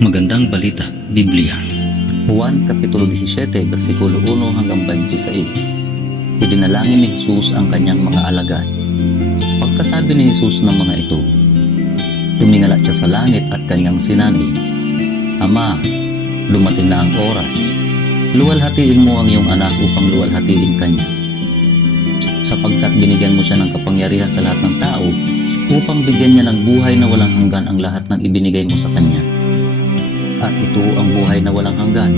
Magandang balita, Biblia. Juan Kapitulo 17, versikulo 1 hanggang 26. Idinalangin ni Jesus ang kanyang mga alagad. Pagkasabi ni Jesus ng mga ito, tumingala siya sa langit at kanyang sinabi, Ama, dumating na ang oras. Luwalhatiin mo ang iyong anak upang luwalhatiin kanya. Sapagkat binigyan mo siya ng kapangyarihan sa lahat ng tao upang bigyan niya ng buhay na walang hanggan ang lahat ng ibinigay mo sa kanya. At ito ang buhay na walang hanggan,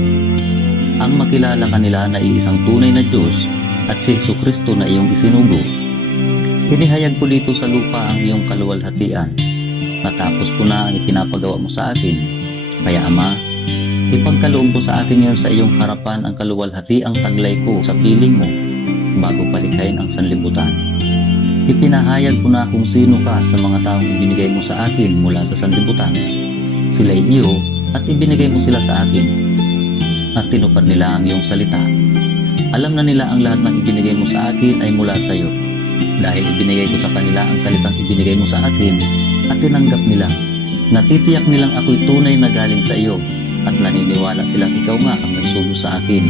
ang makilala kanila na iisang tunay na Diyos at si Jesucristo na iyong isinugo. Hinihayag ko dito sa lupa ang iyong kaluwalhatian. Natapos ko na ang ipinapagawa mo sa akin. Kaya Ama, ipagkaloob mo sa akin ngayon sa iyong harapan ang kaluwalhatiang taglay ko sa piling mo bago palikhain ang sanlibutan. Ipinahayag ko na kung sino ka sa mga taong ibinigay mo sa akin mula sa sanlibutan. Sila'y iyo at ibinigay mo sila sa akin, at tinupad nila ang iyong salita. Alam na nila ang lahat ng ibinigay mo sa akin ay mula sa iyo, dahil ibinigay ko sa kanila ang salitang ibinigay mo sa akin, at tinanggap nila. Natitiyak nilang ako'y tunay na galing sa iyo, at naniniwala silang ikaw nga ang nagsugo sa akin.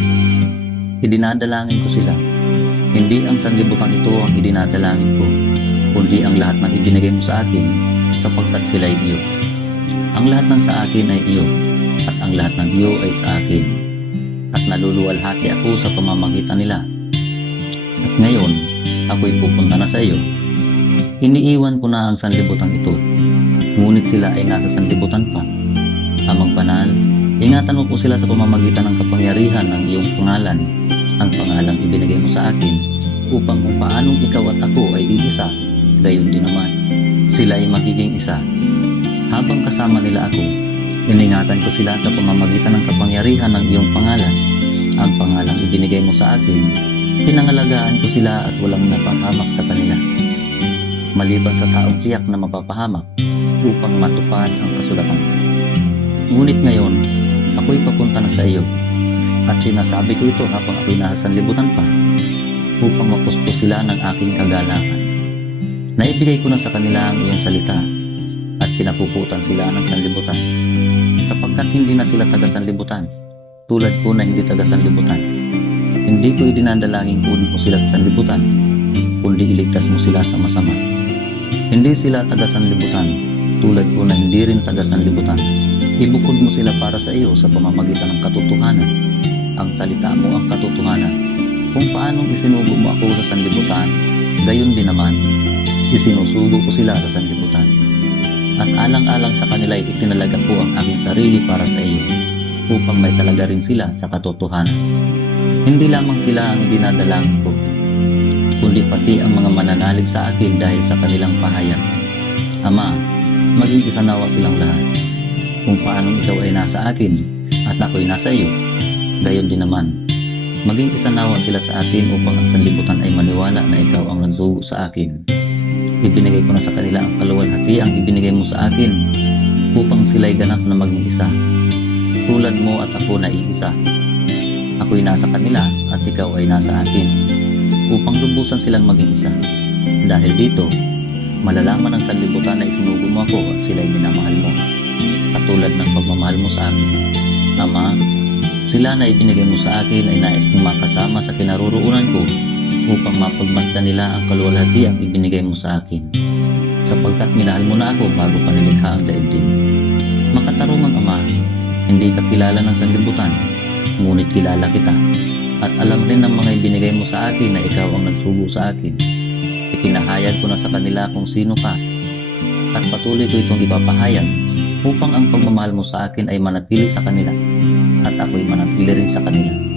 Idinadalangin ko sila. Hindi ang sanlibutan ito ang idinadalangin ko, kundi ang lahat ng ibinigay mo sa akin, sapagkat sila'y iyo. Ang lahat ng sa akin ay iyo, at ang lahat ng iyo ay sa akin, at naluluwalhati ako sa pamamagitan nila. At ngayon, ako'y pupunta na sa iyo. Iniiwan ko na ang sanlibutan ito, ngunit sila ay nasa sanlibutan pa. Amang banal, ingatan mo po sila sa pamamagitan ng kapangyarihan ng iyong pangalan, ang pangalang ibinigay mo sa akin, upang kung paanong ikaw at ako ay iisa, gayon din naman. Sila ay magiging isa. Habang kasama nila ako, iningatan ko sila sa pamamagitan ng kapangyarihan ng iyong pangalan, ang pangalang ibinigay mo sa akin. Pinangalagaan ko sila at walang napahamak sa kanila, maliban sa taong tiyak na mapapahamak upang matupad ang kasulatan. Ngunit ngayon, ako'y papunta na sa iyo, at sinasabi ko ito habang ako'y nasa sanlibutan pa, upang mapuspos sila ng aking kagalakan. Naibigay ko na sa kanila ang iyong salita, at kinapuputan sila ng sanlibutan, sapagkat hindi na sila taga-sanlibutan, tulad ko na hindi taga-sanlibutan. Hindi ko idinadalangin kunin mo sila sa sanlibutan, kundi iligtas mo sila sa masama. Hindi sila taga-sanlibutan, tulad ko na hindi rin taga-sanlibutan. Ibukod mo sila para sa iyo sa pamamagitan ng katotohanan. Ang salita mo ang katotohanan. Kung paanong isinugo mo ako sa sanlibutan, gayon din naman, isinusugo ko sila sa sanlibutan. At alang-alang sa kanila ay itinalaga ko ang aking sarili para sa iyo, upang may talaga rin sila sa katotohanan. Hindi lamang sila ang idinadalangin ko, kundi pati ang mga mananalig sa akin dahil sa kanilang pahayag. Ama, maging isa nawa silang lahat. Kung paanong ikaw ay nasa akin at ako'y nasa iyo, gayon din naman. Maging isa nawa sila sa atin upang ang sanlibutan ay maniwala na ikaw ang nagsugo sa akin. Ibinigay ko na sa kanila ang kaluwalhati ang ibinigay mo sa akin, upang sila'y ganap na maging isa, tulad mo at ako na iisa. Ako'y nasa kanila at ikaw ay nasa akin, upang lubusan silang maging isa. Dahil dito, malalaman ng sanlibutan na isinugo mo ako at sila'y minamahal mo, katulad ng pagmamahal mo sa akin. Ama, sila na ibinigay mo sa akin ay nais kong makasama sa kinaroroonan ko, upang mapagmasdan nila ang kaluwalhati ang ibinigay mo sa akin, sapagkat minahal mo na ako bago pa nilikha ang daigdig. Makatarungang Ama, hindi ka kilala ng sanlibutan, ngunit kilala kita, at alam rin ng mga ibinigay mo sa akin na ikaw ang nagsugo sa akin. Ipinahayag ko na sa kanila kung sino ka, at patuloy ko itong ipapahayag, upang ang pagmamahal mo sa akin ay manatili sa kanila, at ako'y manatili rin sa kanila.